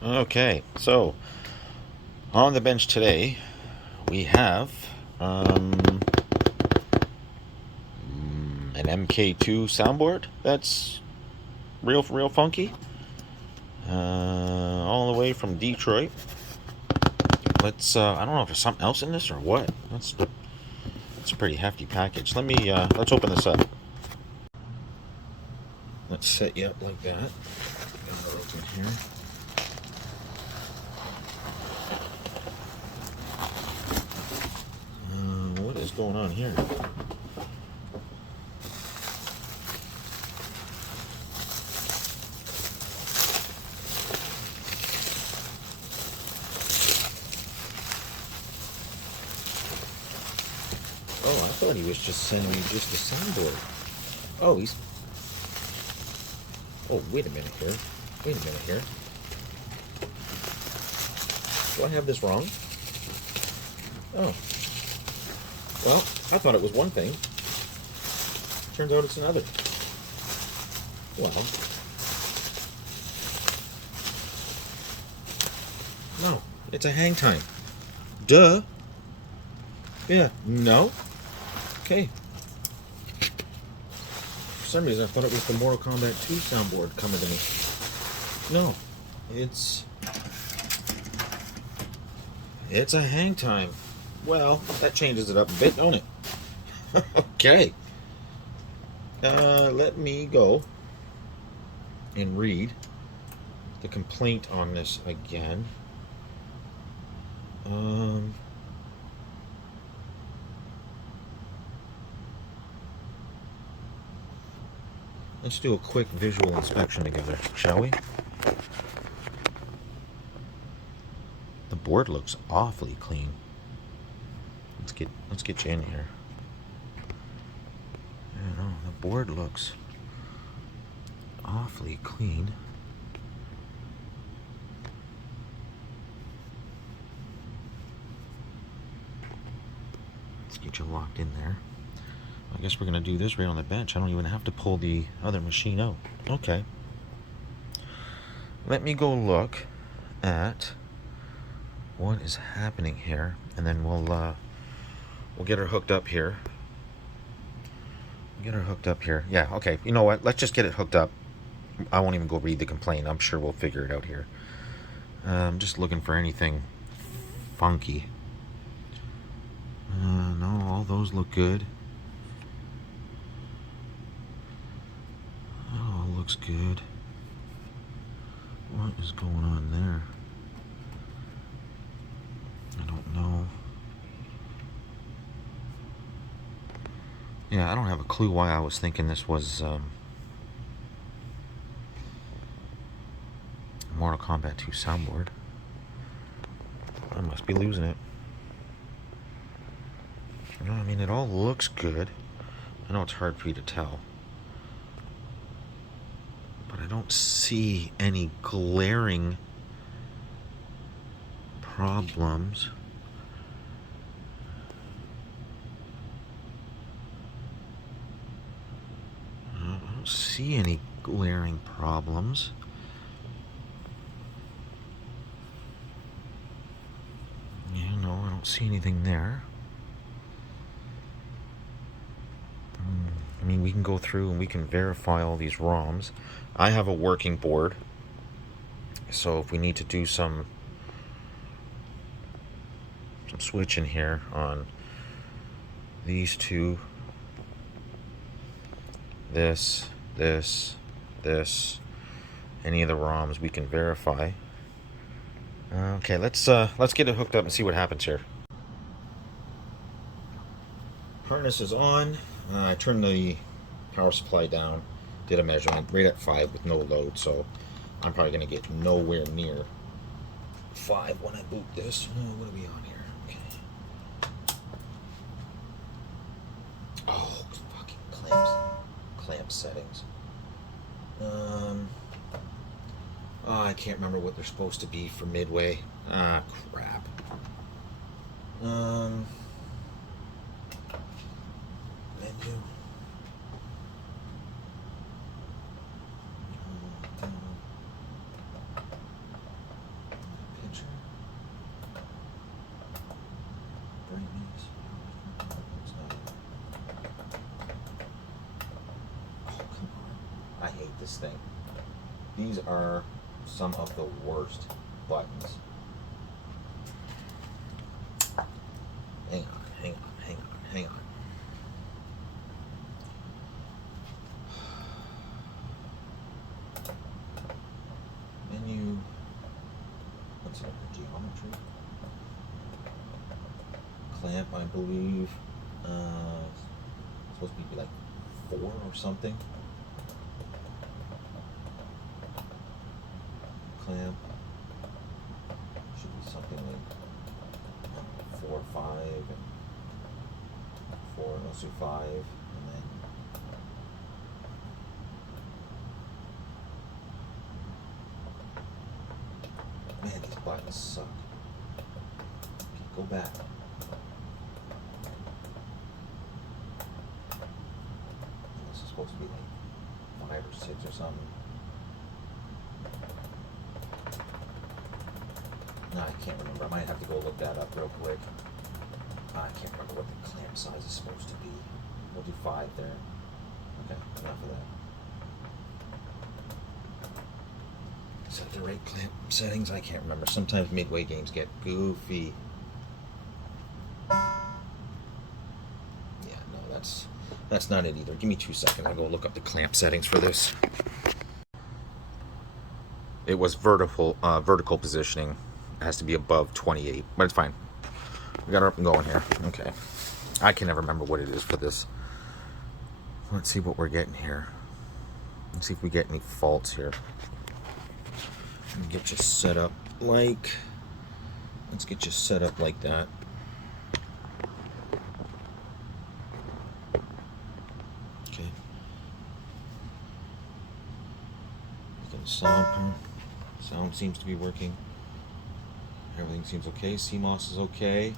Okay, so on the bench today we have um, an MK2 soundboard that's real funky, all the way from Detroit. Let's I don't know if there's something else in this or what. That's a pretty hefty package. Let's open this up. Let's set you up like that. Got it open here. What is going on here? Oh, I thought he was just sending me just a soundboard. Oh, he's... Oh, wait a minute here. Wait a minute here. Do I have this wrong? Oh. Well, I thought it was one thing. Turns out it's another. Well. No, it's a Hangtime. Duh. Yeah, no. Okay. For some reason, I thought it was the Mortal Kombat 2 soundboard coming to me. No, it's a Hangtime. Well, that changes it up a bit, don't it? Okay. Let me go and read the complaint on this again. Let's do a quick visual inspection together, shall we? The board looks awfully clean. Let's get you in here. You know, the board looks awfully clean. Let's get you locked in there. I guess we're gonna do this right on the bench. I don't even have to pull the other machine out. Okay. Let me go look at what is happening here, and then we'll get her hooked up here. Get her hooked up here. Yeah, okay. You know what? Let's just get it hooked up. I won't even go read the complaint. I'm sure we'll figure it out here. I'm just looking for anything funky. No, all those look good. Oh, looks good. What is going on there? I don't know. Yeah, I don't have a clue why I was thinking this was Mortal Kombat 2 soundboard. I must be losing it. No, I mean, it all looks good. I know it's hard for you to tell. But I don't see any glaring problems. I don't see any glaring problems. Yeah, no, I don't see anything there. I mean, we can go through and we can verify all these ROMs. I have a working board, so if we need to do some switching here on these two, this, any of the ROMs, we can verify. Okay, let's get it hooked up and see what happens here. Harness is on. I turned the power supply down, did a measurement right at 5 with no load, so I'm probably going to get nowhere near 5 when I boot this. What are we on here? Okay. Oh, fucking clamp settings. Oh, I can't remember what they're supposed to be for midway. Ah, crap. Menu. this thing. These are some of the worst buttons. Hang on, hang on, hang on, hang on. Menu. What's it? Geometry. Clamp, I believe. Supposed to be like 4 or something. Clamp. Should be something like 4 or 5 and 4, let's do 5, and then man, these buttons suck. Okay, go back. This is supposed to be like 5 or 6 or something. No, I can't remember. I might have to go look that up real quick. I can't remember what the clamp size is supposed to be. We'll do 5 there. Okay, enough of that. Is that the right clamp settings? I can't remember. Sometimes midway games get goofy. Yeah, no, that's not it either. Give me 2 seconds. I'll go look up the clamp settings for this. It was vertical positioning. It has to be above 28, but it's fine. We got her up and going here. Okay. I can never remember what it is for this. Let's see what we're getting here. Let's see if we get any faults here. Get you set up like. Let's get you set up like that. Okay. Sound seems to be working. Everything seems okay. CMOS is okay.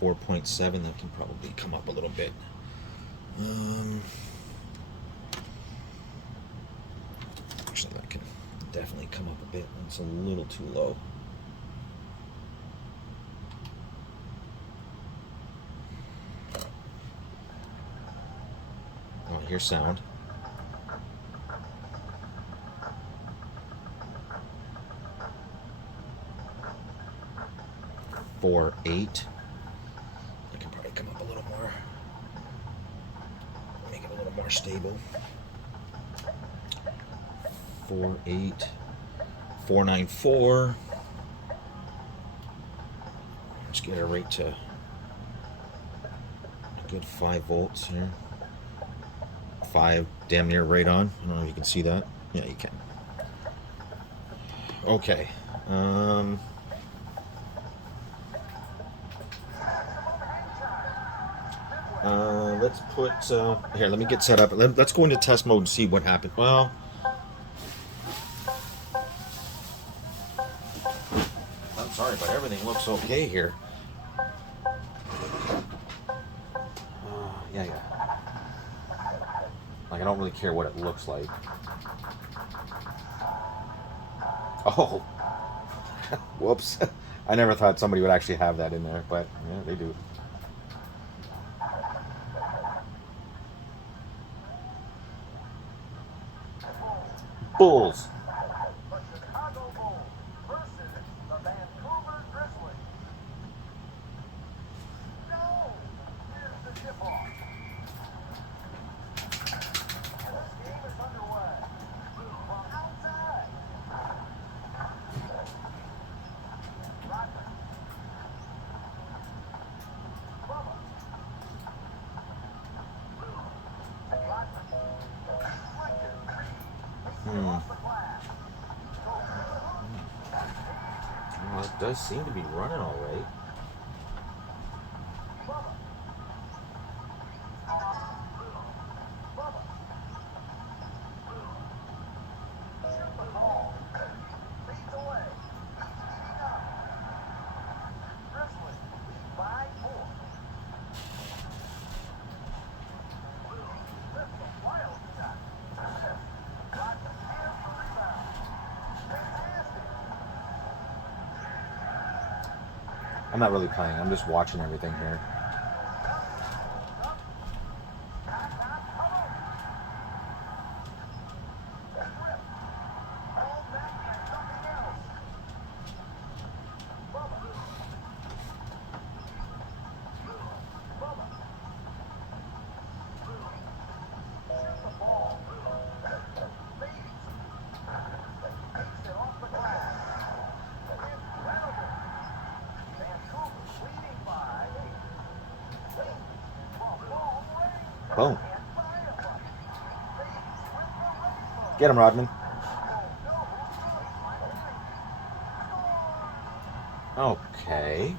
.7, that can probably come up a little bit. Actually, that can definitely come up a bit. It's a little too low. Oh, I hear sound. Four, 8. I can probably come up a little more. Make it a little more stable. 4, 8. 494. Let's get our rate to a good 5 volts here. 5, damn near right on. I don't know if you can see that. Yeah, you can. Okay. Let's put here. Let me get set up. Let's go into test mode and see what happened. Well, I'm sorry, but everything looks okay here. Yeah. Like, I don't really care what it looks like. Oh, whoops! I never thought somebody would actually have that in there, but yeah, they do. Bulls. The Chicago Bulls versus the Vancouver Grizzlies. No! Here's the tip-off. This game is underway. From outside. Rodman. Bubba. Rodman. Deflected. Off the glass. Well, it does seem to be running all right. Bubba. Bubba. Shoot the ball. Leads away. Heating up. Grizzlies lead by 4. That's a wild shot. Rodman has the rebound. Fantastic. I'm not really playing. I'm just watching everything here. Boom. Get him, Rodman. Okay.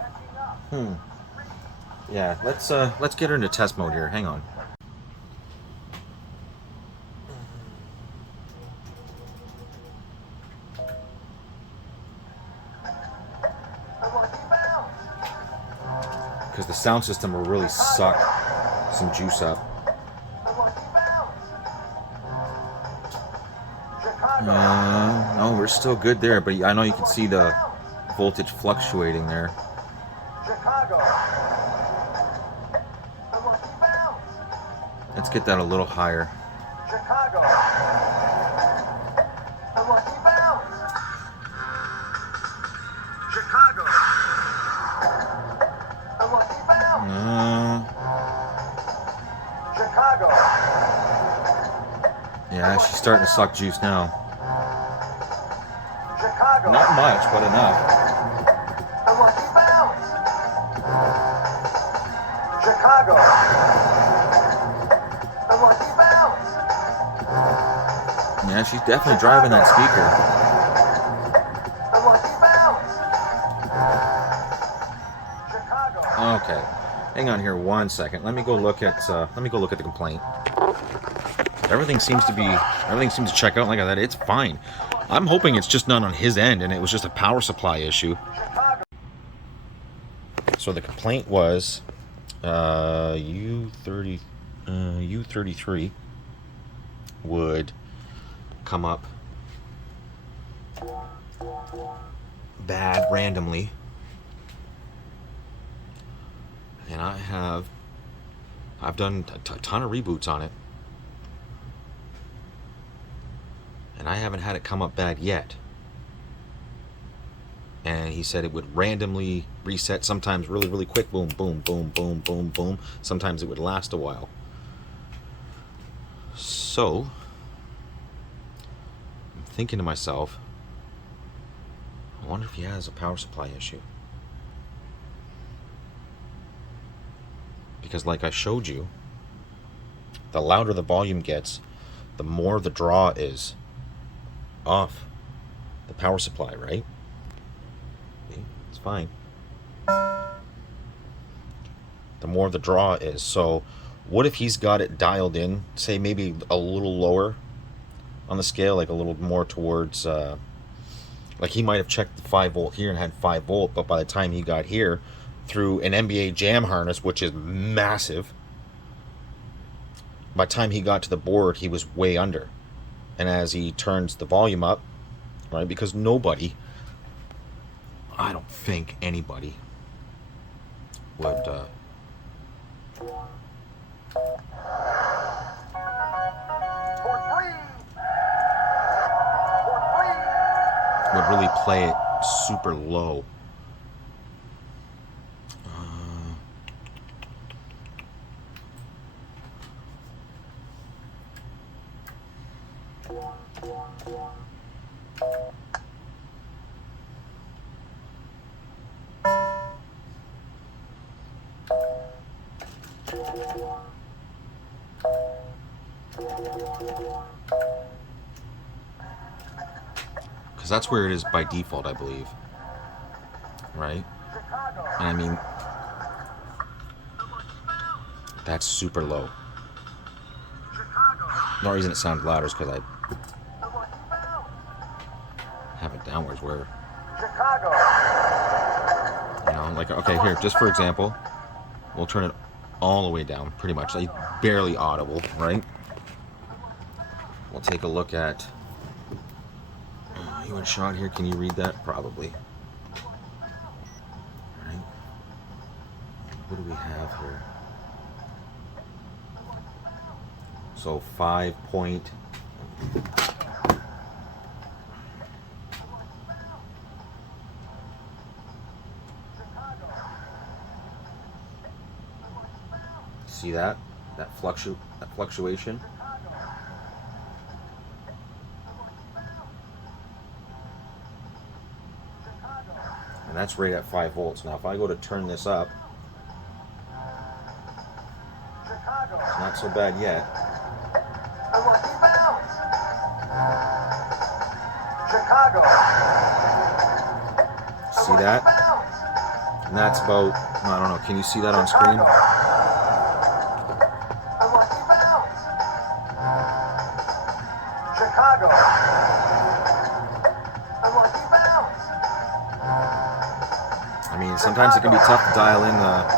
Yeah, let's get her into test mode here. Hang on. Because the sound system will really suck some juice up. No, we're still good there, but I know you can see the voltage fluctuating there. Let's get that a little higher. Yeah, she's starting to suck juice now. Not much, but enough. Yeah, she's definitely driving that speaker. Okay, hang on here 1 second. Let me go look at the complaint. Everything seems to check out like that. It's fine. I'm hoping it's just not on his end and it was just a power supply issue. So the complaint was U33 would come up bad randomly, and I've done a ton of reboots on it, and I haven't had it come up bad yet. And he said it would randomly reset, sometimes really, really quick, boom, boom, boom, boom, boom, boom. Sometimes it would last a while. So I'm thinking to myself, I wonder if he has a power supply issue. Because like I showed you, the louder the volume gets, the more the draw is off the power supply, right? It's fine. The more the draw is. So what if he's got it dialed in, say maybe a little lower on the scale, like a little more towards, like he might have checked the 5 volt here and had 5 volt, but by the time he got here, through an NBA jam harness, which is massive, by the time he got to the board, he was way under. And as he turns the volume up, right, because nobody, I don't think anybody would really play it super low. Because that's where it is by default, I believe. Right? And I mean, that's super low. The reason it sounds louder is because I have it downwards where, you know, like, okay, here, just for example, we'll turn it all the way down, pretty much, like barely audible, right? We'll take a look at, you want a shot here, can you read that? Probably. Right? what do we have here? So 5 point. See that? That fluctuation? And that's right at 5 volts. Now if I go to turn this up, it's not so bad yet. Chicago. See that? And that's about, I don't know, can you see that on screen? Chicago. I mean, sometimes it can be tough to dial in the...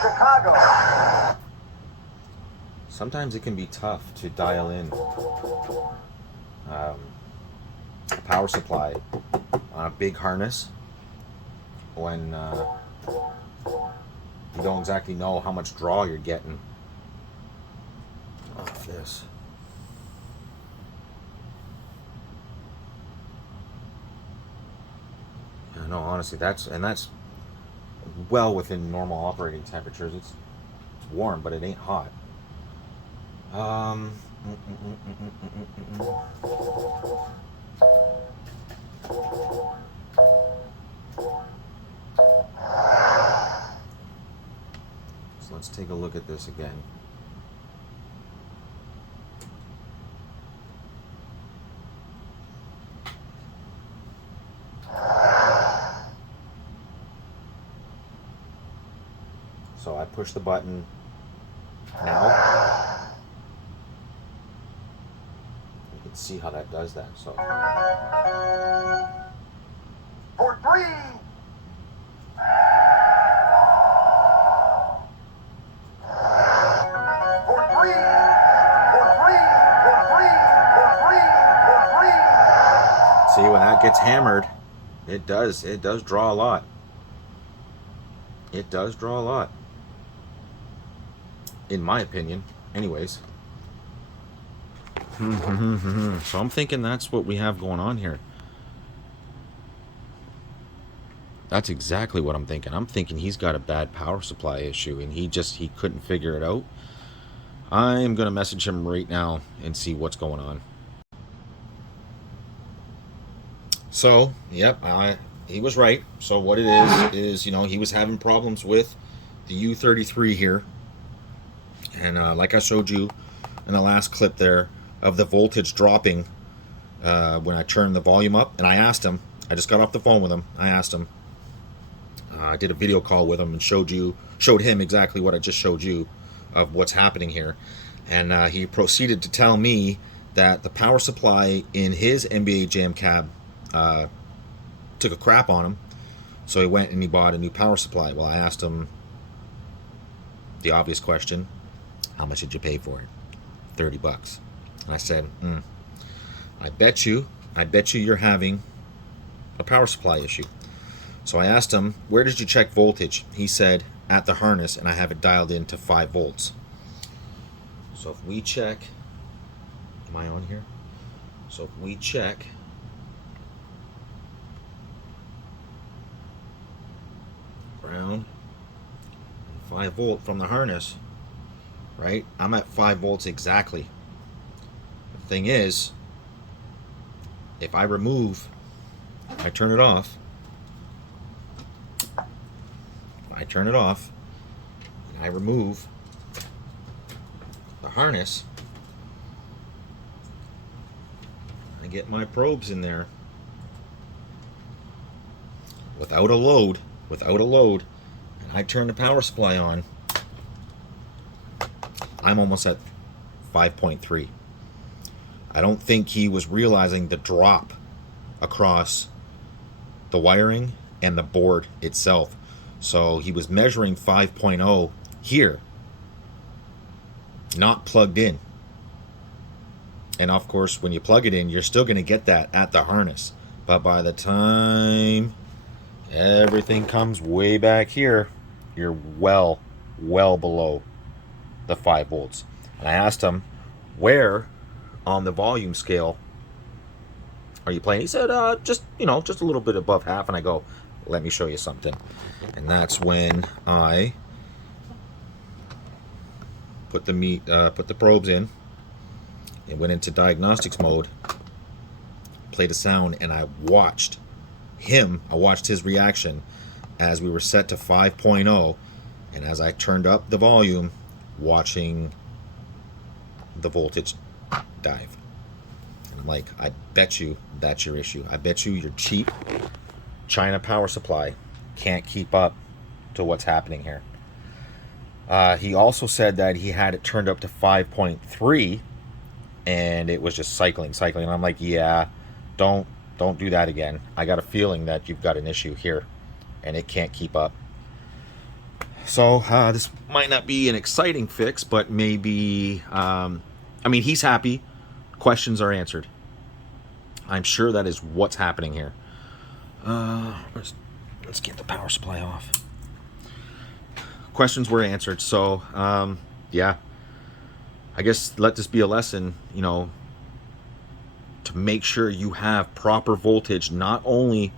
Chicago. Sometimes it can be tough to dial in a power supply on a big harness when you don't exactly know how much draw you're getting off this. Yeah, no, honestly, that's well within normal operating temperatures. It's warm, but it ain't hot. So let's take a look at this again. So I push the button now. You can see how that does that. So For 3. For 3. see, when that gets hammered, it does draw a lot. It does draw a lot, in my opinion. Anyways. So I'm thinking that's what we have going on here. That's exactly what I'm thinking. I'm thinking he's got a bad power supply issue and he couldn't figure it out. I am going to message him right now and see what's going on. So, yep, he was right. So what it is, he was having problems with the U33 here. And like I showed you in the last clip there of the voltage dropping when I turned the volume up. And I asked him, I just got off the phone with him. I asked him, I did a video call with him and showed him exactly what I just showed you of what's happening here. And he proceeded to tell me that the power supply in his NBA Jam cab took a crap on him. So he went and he bought a new power supply. Well, I asked him the obvious question, how much did you pay for it? $30. And I said, I bet you you're having a power supply issue. So I asked him, where did you check voltage? He said, at the harness, and I have it dialed in to 5 volts. So if we check, am I on here? So if we check ground, 5 volt from the harness, right? I'm at 5 volts exactly. The thing is, if I turn it off, and I remove the harness, I get my probes in there without a load, and I turn the power supply on, I'm almost at 5.3. I don't think he was realizing the drop across the wiring and the board itself. So he was measuring 5.0 here, not plugged in. And of course, when you plug it in, you're still going to get that at the harness. But by the time Everything comes way back here. You're well below the 5 volts. And I asked him, where on the volume scale are you playing? He said, just a little bit above half. And I go, let me show you something. And that's when I put the probes in and went into diagnostics mode, played a sound, and I watched his reaction as we were set to 5.0, and as I turned up the volume, watching the voltage dive. And I'm like, I bet you that's your issue. I bet you your cheap China power supply can't keep up to what's happening here. He also said that he had it turned up to 5.3 and it was just cycling. And I'm like, yeah, don't do that again. I got a feeling that you've got an issue here and it can't keep up. So this might not be an exciting fix, but maybe, he's happy. Questions are answered. I'm sure that is what's happening here. Let's get the power supply off. Questions were answered. So, yeah, I guess let this be a lesson, to make sure you have proper voltage, not only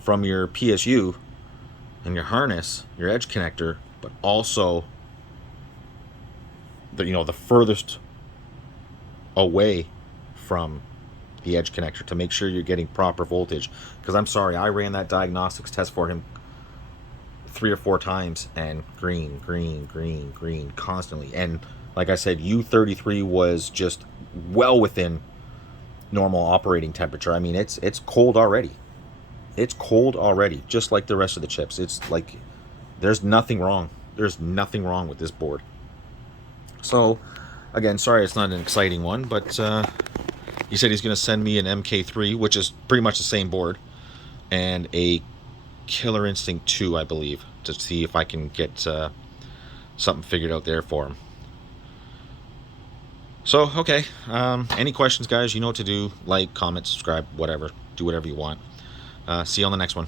from your PSU and your harness, your edge connector, but also the furthest away from the edge connector, to make sure you're getting proper voltage. Because I'm sorry, I ran that diagnostics test for him 3 or 4 times and green constantly. And like I said, U33 was just well within normal operating temperature. I mean, it's cold already. It's cold already, just like the rest of the chips. It's like there's nothing wrong. There's nothing wrong with this board. So again, sorry it's not an exciting one, but he said he's going to send me an MK3, which is pretty much the same board, and a Killer Instinct 2, I believe, to see if I can get something figured out there for him. So, okay, any questions, guys? You know what to do. Like, comment, subscribe, whatever. Do whatever you want. See you on the next one.